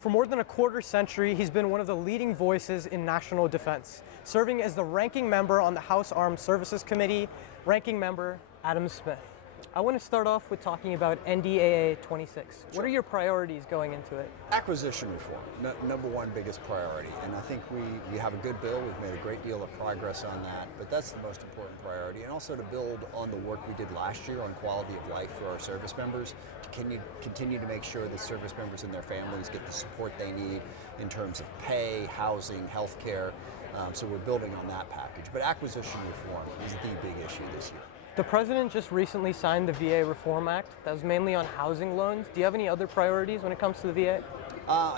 For more than a quarter century, he's been one of the leading voices in national defense, serving as the ranking member on the House Armed Services Committee, ranking member Adam Smith. I want to start off with talking about NDAA 26. What are your priorities going into it? Acquisition reform, number one biggest priority. And I think we have a good bill. We've made a great deal of progress on that, but that's the most important priority. And also to build on the work we did last year on quality of life for our service members, to continue to make sure that service members and their families get the support they need in terms of pay, housing, health care. So we're building on that package. But acquisition reform is the big issue this year. The president just recently signed the VA Reform Act that was mainly on housing loans. Do you have any other priorities when it comes to the VA?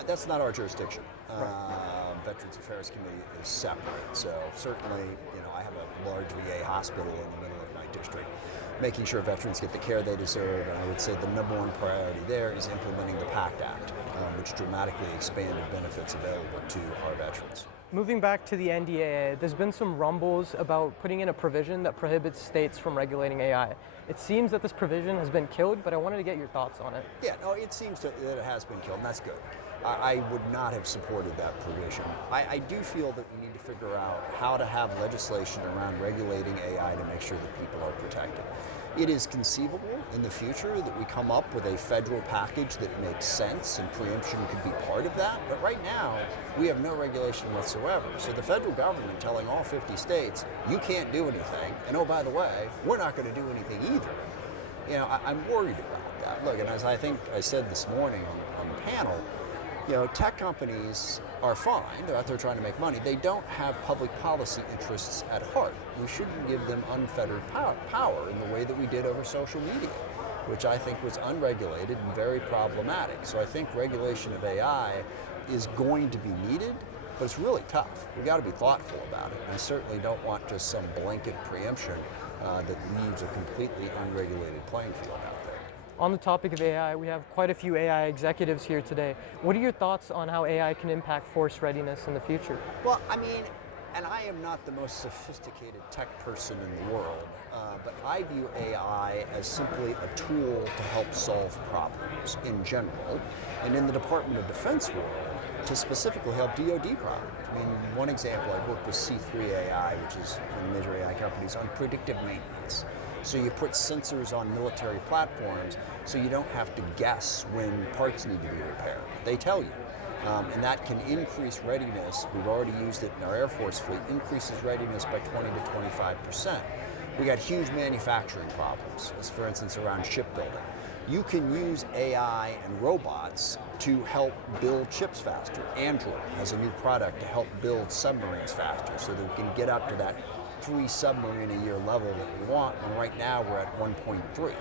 That's not our jurisdiction. Veterans Affairs Committee is separate. So certainly, I have a large VA hospital in the middle of my district, making sure veterans get the care they deserve. And I would say the number one priority there is implementing the PACT Act, which dramatically expanded benefits available to our veterans. Moving back to the NDAA, there's been some rumbles about putting in a provision that prohibits states from regulating AI. It seems that this provision has been killed, but I wanted to get your thoughts on it. Yeah, no, it seems that it has been killed, and that's good. I would not have supported that provision. I do feel that we need to figure out how to have legislation around regulating AI to make sure that people are protected. It is conceivable in the future that we come up with a federal package that makes sense, and preemption could be part of that. But right now, we have no regulation whatsoever. So the federal government telling all 50 states, you can't do anything, and oh, by the way, we're not going to do anything either. I'm worried about that. Look, and as I think I said this morning on the panel, tech companies are fine. They're out there trying to make money. They don't have public policy interests at heart. We shouldn't give them unfettered power in the way that we did over social media, which I think was unregulated and very problematic. So I think regulation of AI is going to be needed, but it's really tough. We've got to be thoughtful about it. And I certainly don't want just some blanket preemption that leaves a completely unregulated playing field out there. On the topic of AI, we have quite a few AI executives here today. What are your thoughts on how AI can impact force readiness in the future? Well, and I am not the most sophisticated tech person in the world, but I view AI as simply a tool to help solve problems in general, and in the Department of Defense world, to specifically help DoD problems. One example, I worked with C3 AI, which is one of the major AI companies, on predictive maintenance. So you put sensors on military platforms so you don't have to guess when parts need to be repaired. They tell you. And that can increase readiness. We've already used it in our Air Force fleet, increases readiness by 20 to 25%. We got huge manufacturing problems, as for instance around shipbuilding. You can use AI and robots to help build ships faster. Android has a new product to help build submarines faster so that we can get up to that 3 submarine a year level that we want, and right now we're at 1.3.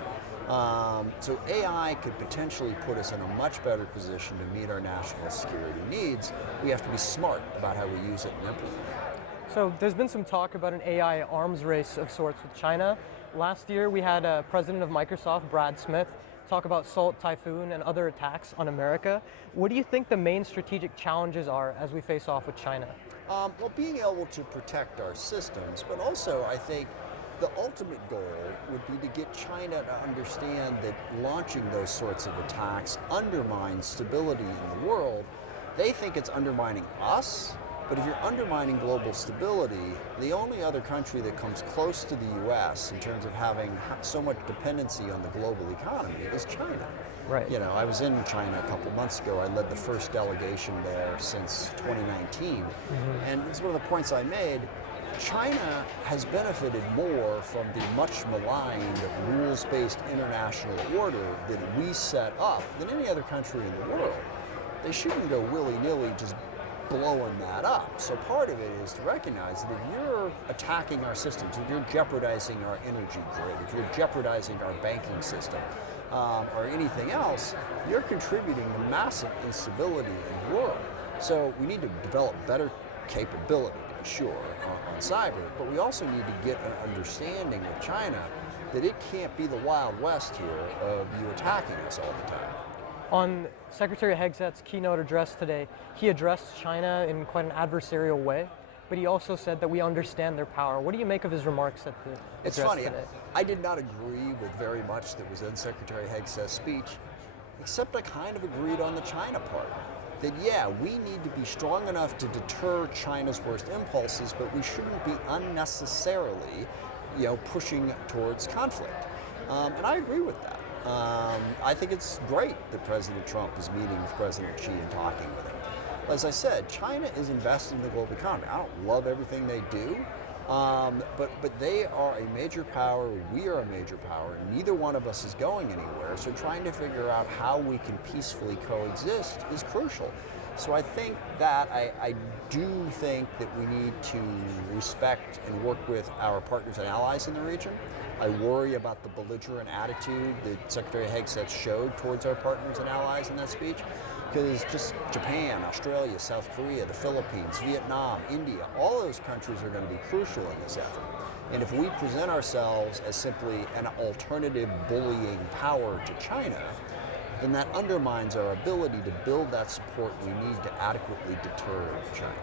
So AI could potentially put us in a much better position to meet our national security needs. We have to be smart about how we use it and implement it. So there's been some talk about an AI arms race of sorts with China. Last year we had president of Microsoft, Brad Smith, talk about Salt, Typhoon, and other attacks on America. What do you think the main strategic challenges are as we face off with China? Well, being able to protect our systems, but also I think the ultimate goal would be to get China to understand that launching those sorts of attacks undermines stability in the world. They think it's undermining us, but if you're undermining global stability, the only other country that comes close to the US in terms of having so much dependency on the global economy is China. Right. I was in China a couple months ago. I led the first delegation there since 2019. And it's one of the points I made. China has benefited more from the much maligned rules-based international order that we set up than any other country in the world. They shouldn't go willy-nilly just blowing that up. So part of it is to recognize that if you're attacking our systems, if you're jeopardizing our energy grid, if you're jeopardizing our banking system, or anything else, you're contributing to massive instability in the world. So we need to develop better capability, to be sure, on cyber, but we also need to get an understanding with China that it can't be the Wild West here of you attacking us all the time. On Secretary Hegseth's keynote address today, he addressed China in quite an adversarial way, but he also said that we understand their power. What do you make of his remarks at the address It's funny, today? I did not agree with very much that was in Secretary Hegseth's speech, except I kind of agreed on the China part. that, yeah, we need to be strong enough to deter China's worst impulses, but we shouldn't be unnecessarily, pushing towards conflict. And I agree with that. I think it's great that President Trump is meeting with President Xi and talking with him. As I said, China is invested in the global economy. I don't love everything they do, but they are a major power. We are a major power. Neither one of us is going anywhere. So trying to figure out how we can peacefully coexist is crucial. So I think that I do think that we need to respect and work with our partners and allies in the region. I worry about the belligerent attitude that Secretary Hegseth showed towards our partners and allies in that speech, because just Japan, Australia, South Korea, the Philippines, Vietnam, India, all those countries are going to be crucial in this effort. And if we present ourselves as simply an alternative bullying power to China, then that undermines our ability to build that support we need to adequately deter China.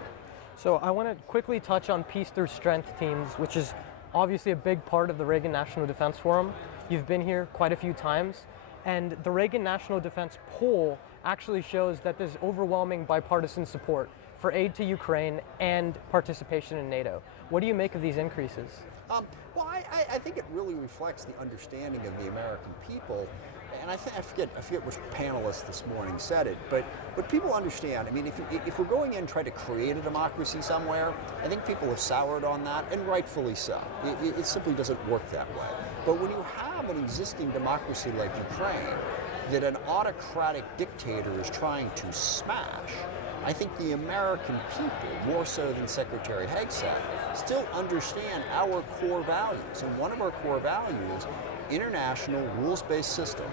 So I want to quickly touch on peace through strength teams, which is obviously a big part of the Reagan National Defense Forum. You've been here quite a few times, and the Reagan National Defense poll actually shows that there's overwhelming bipartisan support for aid to Ukraine and participation in NATO. What do you make of these increases? Well, I think it really reflects the understanding of the American people. And I forget which panelist this morning said it, but people understand. I mean, if we're going in and try to create a democracy somewhere, I think people have soured on that, and rightfully so. It simply doesn't work that way. But when you have an existing democracy like Ukraine that an autocratic dictator is trying to smash, I think the American people, more so than Secretary Hegseth, still understand our core values. And one of our core values, international rules-based system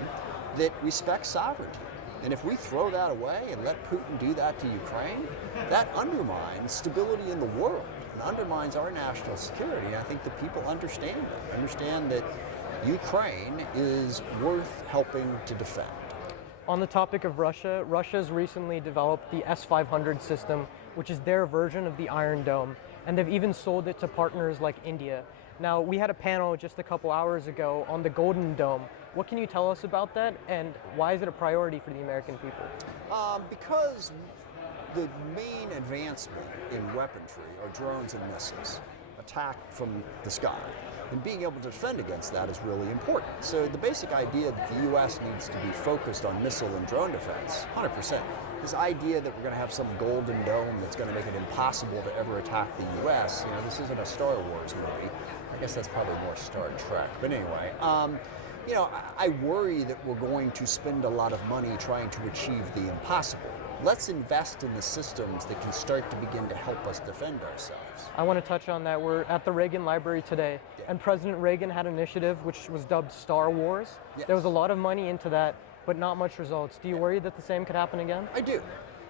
that respects sovereignty. And if we throw that away and let Putin do that to Ukraine, that undermines stability in the world and undermines our national security. And I think the people understand that, that Ukraine is worth helping to defend. On the topic of Russia, Russia's recently developed the S-500 system, which is their version of the Iron Dome, and they've even sold it to partners like India. Now, we had a panel just a couple hours ago on the Golden Dome. What can you tell us about that, and why is it a priority for the American people? Because the main advancement in weaponry are drones and missiles, attacked from the sky. And being able to defend against that is really important. So the basic idea that the U.S. needs to be focused on missile and drone defense, 100%. This idea that we're going to have some golden dome that's going to make it impossible to ever attack the U.S., this isn't a Star Wars movie. I guess that's probably more Star Trek. But anyway, I worry that we're going to spend a lot of money trying to achieve the impossible. Let's invest in the systems that can start to begin to help us defend ourselves. I want to touch on that. We're at the Reagan Library today, and President Reagan had an initiative which was dubbed Star Wars. Yes. There was a lot of money into that, but not much results. Do you worry that the same could happen again? I do.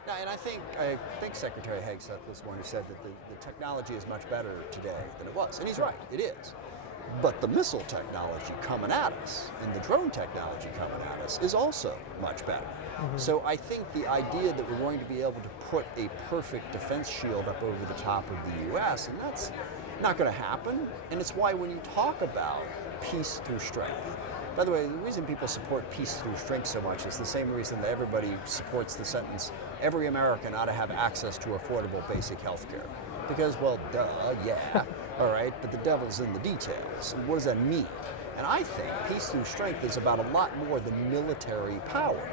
Now, and I think Secretary Hegseth was the one who said that the technology is much better today than it was. And he's right, it is. But the missile technology coming at us and the drone technology coming at us is also much better. Mm-hmm. So I think the idea that we're going to be able to put a perfect defense shield up over the top of the U.S., and that's not going to happen. And it's why when you talk about peace through strength, by the way, the reason people support peace through strength so much is the same reason that everybody supports the sentence, every American ought to have access to affordable basic health care. Because, well, duh, yeah, all right, but the devil's in the details. And what does that mean? And I think peace through strength is about a lot more than military power.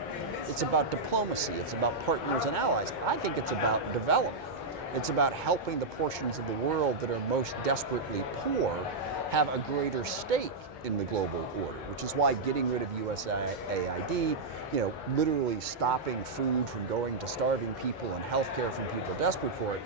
It's about diplomacy. It's about partners and allies. I think it's about development. It's about helping the portions of the world that are most desperately poor have a greater stake in the global order, which is why getting rid of USAID, literally stopping food from going to starving people and healthcare from people desperate for it,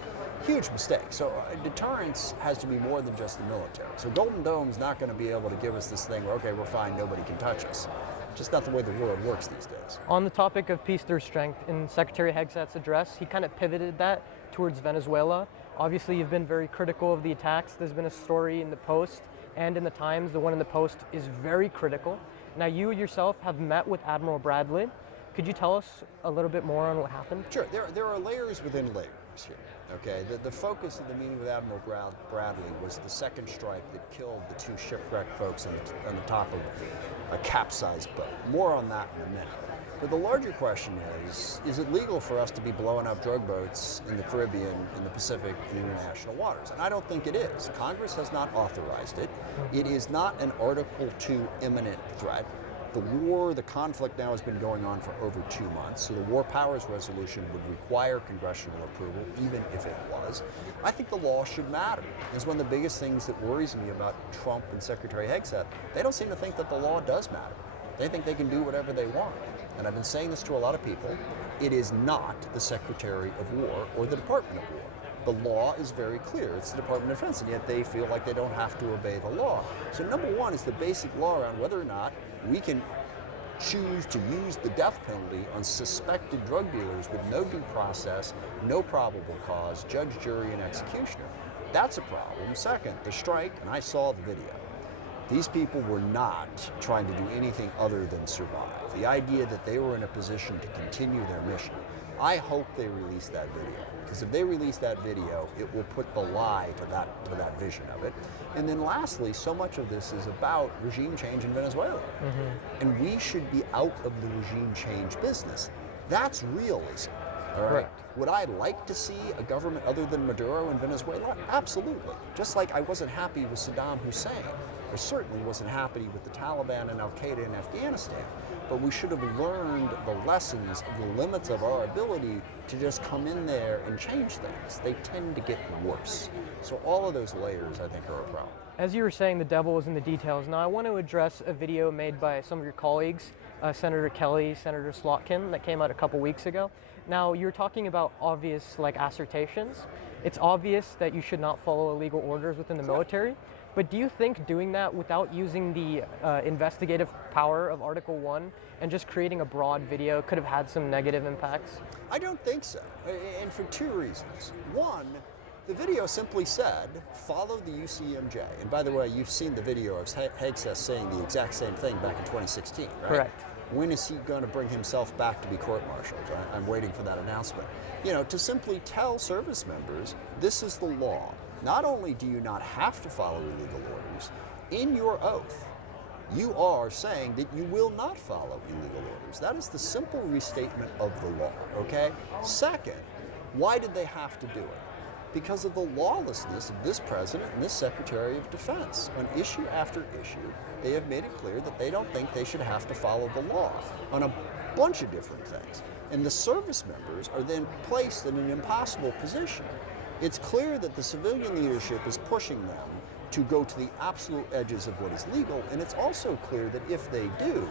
huge mistake. So deterrence has to be more than just the military. So Golden Dome's not going to be able to give us this thing where, okay, we're fine, nobody can touch us. Just not the way the world works these days. On the topic of peace through strength, in Secretary Hegseth's address, he kind of pivoted that towards Venezuela. Obviously, you've been very critical of the attacks. There's been a story in the Post and in the Times. The one in the Post is very critical. Now, you yourself have met with Admiral Bradley. Could you tell us a little bit more on what happened? Sure. There are layers within layers here. Okay. The focus of the meeting with Admiral Bradley was the second strike that killed the two shipwrecked folks on the top of a capsized boat. More on that in a minute. But the larger question is it legal for us to be blowing up drug boats in the Caribbean, in the Pacific, and international waters? And I don't think it is. Congress has not authorized it. It is not an Article 2 imminent threat. The conflict now has been going on for over 2 months, so the War Powers Resolution would require congressional approval, even if it was. I think the law should matter. It's one of the biggest things that worries me about Trump and Secretary Hegseth. They don't seem to think that the law does matter. They think they can do whatever they want. And I've been saying this to a lot of people. It is not the Secretary of War or the Department of War. The law is very clear. It's the Department of Defense, and yet they feel like they don't have to obey the law. So number one is the basic law around whether or not we can choose to use the death penalty on suspected drug dealers with no due process, no probable cause, judge, jury, and executioner. That's a problem. Second, the strike, and I saw the video. These people were not trying to do anything other than survive. The idea that they were in a position to continue their mission. I hope they release that video, because if they release that video, it will put the lie to that vision of it. And then lastly, so much of this is about regime change in Venezuela. And we should be out of the regime change business. That's realism. All right. Right. Would I like to see a government other than Maduro in Venezuela? Absolutely. Just like I wasn't happy with Saddam Hussein. I certainly wasn't happy with the Taliban and Al-Qaeda in Afghanistan. But we should have learned the lessons of the limits of our ability to just come in there and change things. They tend to get worse. So all of those layers, I think, are a problem. As you were saying, the devil is in the details. Now, I want to address a video made by some of your colleagues, Senator Kelly, Senator Slotkin, that came out a couple weeks ago. Now, you're talking about obvious, assertions. It's obvious that you should not follow illegal orders within the military. But do you think doing that without using the investigative power of Article 1 and just creating a broad video could have had some negative impacts? I don't think so, and for two reasons. One, the video simply said, follow the UCMJ. And by the way, you've seen the video of Hegseth saying the exact same thing back in 2016, right? Correct. When is he going to bring himself back to be court-martialed? I'm waiting for that announcement. To simply tell service members, this is the law. Not only do you not have to follow illegal orders, in your oath, you are saying that you will not follow illegal orders. That is the simple restatement of the law, okay? Second, why did they have to do it? Because of the lawlessness of this president and this Secretary of Defense. On issue after issue, they have made it clear that they don't think they should have to follow the law on a bunch of different things. And the service members are then placed in an impossible position. It's clear that the civilian leadership is pushing them to go to the absolute edges of what is legal, and it's also clear that if they do,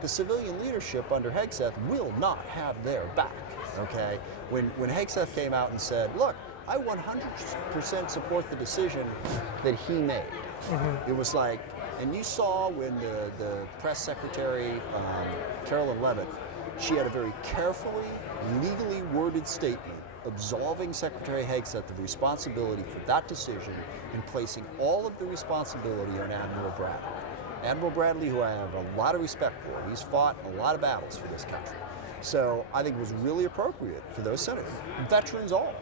the civilian leadership under Hegseth will not have their back, okay? When Hegseth came out and said, look, I 100% support the decision that he made. It was like, and you saw when the press secretary, Carolyn Levitt, she had a very carefully, legally worded statement absolving Secretary Hegseth of responsibility for that decision and placing all of the responsibility on Admiral Bradley. Admiral Bradley, who I have a lot of respect for, he's fought a lot of battles for this country. So I think it was really appropriate for those senators, veterans all,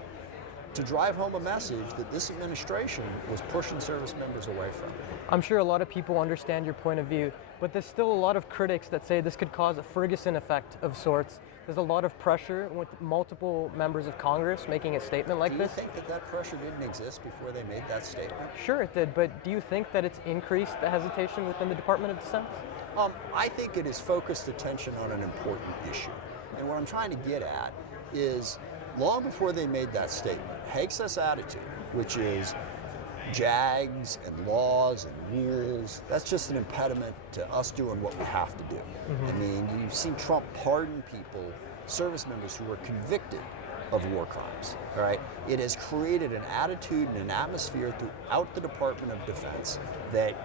to drive home a message that this administration was pushing service members away from. I'm sure a lot of people understand your point of view, but there's still a lot of critics that say this could cause a Ferguson effect of sorts. There's a lot of pressure with multiple members of Congress making a statement like this. Do you think that pressure didn't exist before they made that statement? Sure it did, but do you think that it's increased the hesitation within the Department of Defense? I think it has focused attention on an important issue. And what I'm trying to get at is, long before they made that statement, Hegseth's attitude, which is JAGs and laws and rules, that's just an impediment to us doing what we have to do. I mean, you've seen Trump pardon people, service members who were convicted of war crimes, all right? It has created an attitude and an atmosphere throughout the Department of Defense that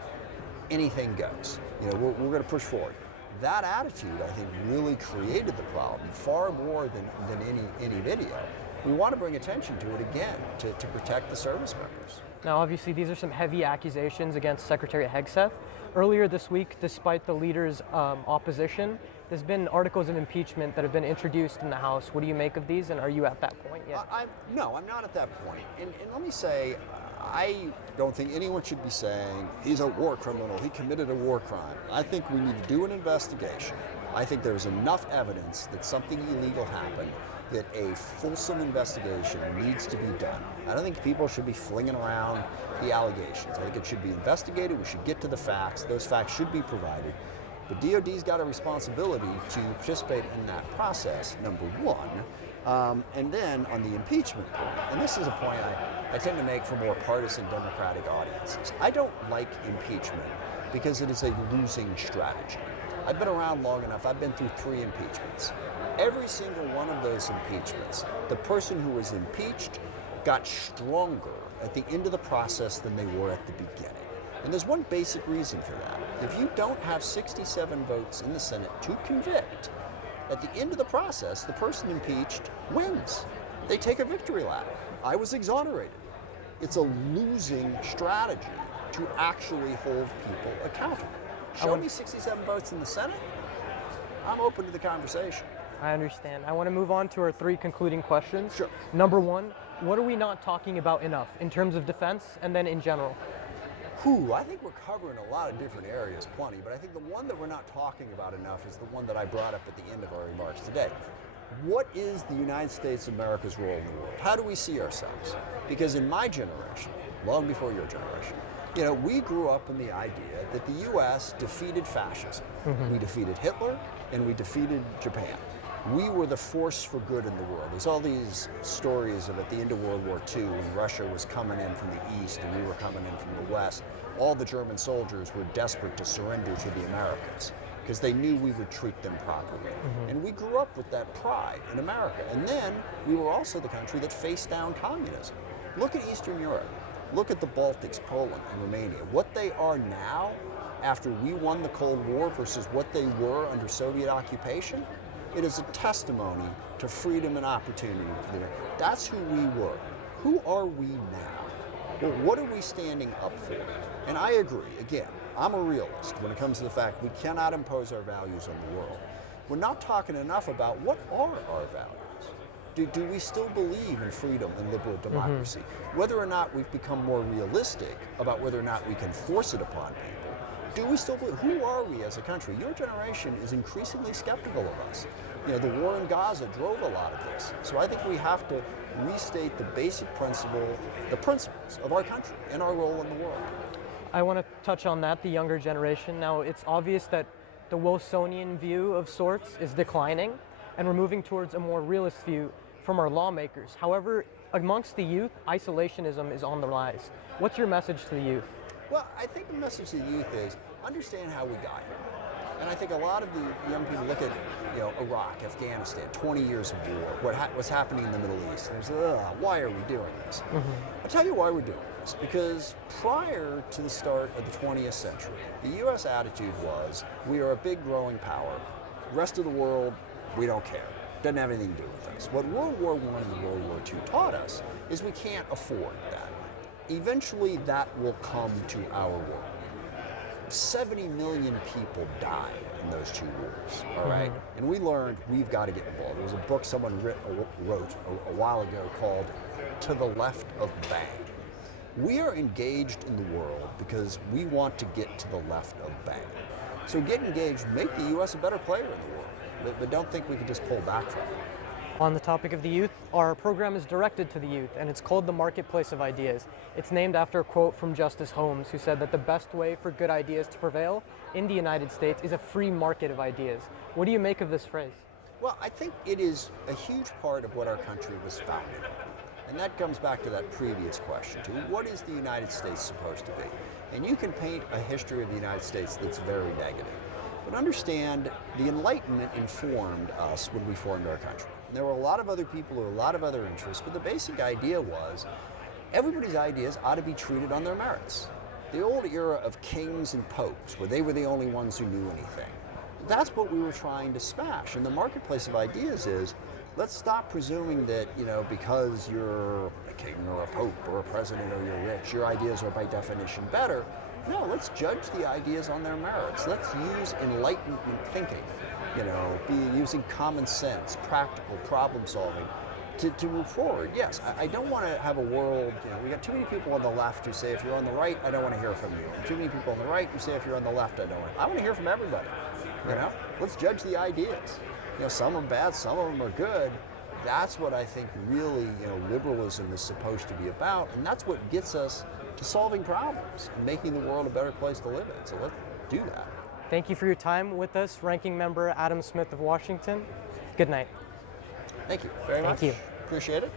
anything goes. We're going to push forward. That attitude, I think, really created the problem far more than any video. We want to bring attention to it again to protect the service members. Now, obviously, these are some heavy accusations against Secretary Hegseth. Earlier this week, despite the leader's opposition, there's been articles of impeachment that have been introduced in the House. What do you make of these, and are you at that point yet? No, I'm not at that point. And let me say, I don't think anyone should be saying he's a war criminal, he committed a war crime. I think we need to do an investigation. I think there's enough evidence that something illegal happened that a fulsome investigation needs to be done. I don't think people should be flinging around the allegations. I think it should be investigated. We should get to the facts. Those facts should be provided. The DOD's got a responsibility to participate in that process, number one. And then on the impeachment point, and this is a point I tend to make for more partisan Democratic audiences. I don't like impeachment because it is a losing strategy. I've been around long enough. I've been through 3 impeachments. Every single one of those impeachments, the person who was impeached got stronger at the end of the process than they were at the beginning. And there's one basic reason for that. If you don't have 67 votes in the Senate to convict, at the end of the process, the person impeached wins. They take a victory lap. I was exonerated. It's a losing strategy to actually hold people accountable. Show me 67 votes in the Senate, I'm open to the conversation. I understand. I want to move on to our 3 concluding questions. Sure. Number 1, what are we not talking about enough in terms of defense and then in general? I think we're covering a lot of different areas, plenty, but I think the one that we're not talking about enough is the one that I brought up at the end of our remarks today. What is the United States of America's role in the world? How do we see ourselves? Because in my generation, long before your generation, we grew up in the idea that the U.S. defeated fascism. We defeated Hitler and we defeated Japan. We were the force for good in the world. There's all these stories of at the end of World War II when Russia was coming in from the east and we were coming in from the west. All the German soldiers were desperate to surrender to the Americans because they knew we would treat them properly. And we grew up with that pride in America. And then we were also the country that faced down communism. Look at Eastern Europe. Look at the Baltics, Poland, and Romania. What they are now, after we won the Cold War versus what they were under Soviet occupation, it is a testimony to freedom and opportunity for them. That's who we were. Who are we now? Well, what are we standing up for? And I agree, again, I'm a realist when it comes to the fact we cannot impose our values on the world. We're not talking enough about what are our values. Do we still believe in freedom and liberal democracy? Whether or not we've become more realistic about whether or not we can force it upon people. Do we still believe, who are we as a country? Your generation is increasingly skeptical of us. The war in Gaza drove a lot of this. So I think we have to restate the basic principles of our country and our role in the world. I want to touch on that, the younger generation. Now, it's obvious that the Wilsonian view of sorts is declining, and we're moving towards a more realist view from our lawmakers. However, amongst the youth, isolationism is on the rise. What's your message to the youth? Well, I think the message to the youth is understand how we got here. And I think a lot of the young people look at, Iraq, Afghanistan, 20 years of war, what's happening in the Middle East. And there's, why are we doing this? I'll tell you why we're doing this. Because prior to the start of the 20th century, the U.S. attitude was, we are a big growing power. The rest of the world, we don't care. Doesn't have anything to do with us. What World War I and World War II taught us is we can't afford that. Eventually, that will come to our world. 70 million people died in those 2 wars, all right? And we learned we've got to get involved. There was a book someone wrote a while ago called To the Left of Bang. We are engaged in the world because we want to get to the left of bang. So get engaged, make the U.S. a better player in the world, but don't think we can just pull back from it. On the topic of the youth, our program is directed to the youth, and it's called The Marketplace of Ideas. It's named after a quote from Justice Holmes, who said that the best way for good ideas to prevail in the United States is a free market of ideas. What do you make of this phrase? Well, I think it is a huge part of what our country was founded on. And that comes back to that previous question, too. What is the United States supposed to be? And you can paint a history of the United States that's very negative. But understand, the Enlightenment informed us when we formed our country. And there were a lot of other people with a lot of other interests, but the basic idea was everybody's ideas ought to be treated on their merits. The old era of kings and popes, where they were the only ones who knew anything, that's what we were trying to smash. And the marketplace of ideas is, let's stop presuming that, because you're a king or a pope or a president or you're rich, your ideas are by definition better. No, let's judge the ideas on their merits. Let's use Enlightenment thinking, be using common sense, practical problem solving to move forward. Yes, I don't want to have a world, we got too many people on the left who say if you're on the right, I don't want to hear from you. And too many people on the right who say if you're on the left, I want to hear from everybody. You know, let's judge the ideas. You know, some of them bad, some of them are good. That's what I think really, liberalism is supposed to be about, and that's what gets us to solving problems and making the world a better place to live in. So let's do that. Thank you for your time with us, Ranking Member Adam Smith of Washington. Good night. Thank you very much. Thank you. Appreciate it.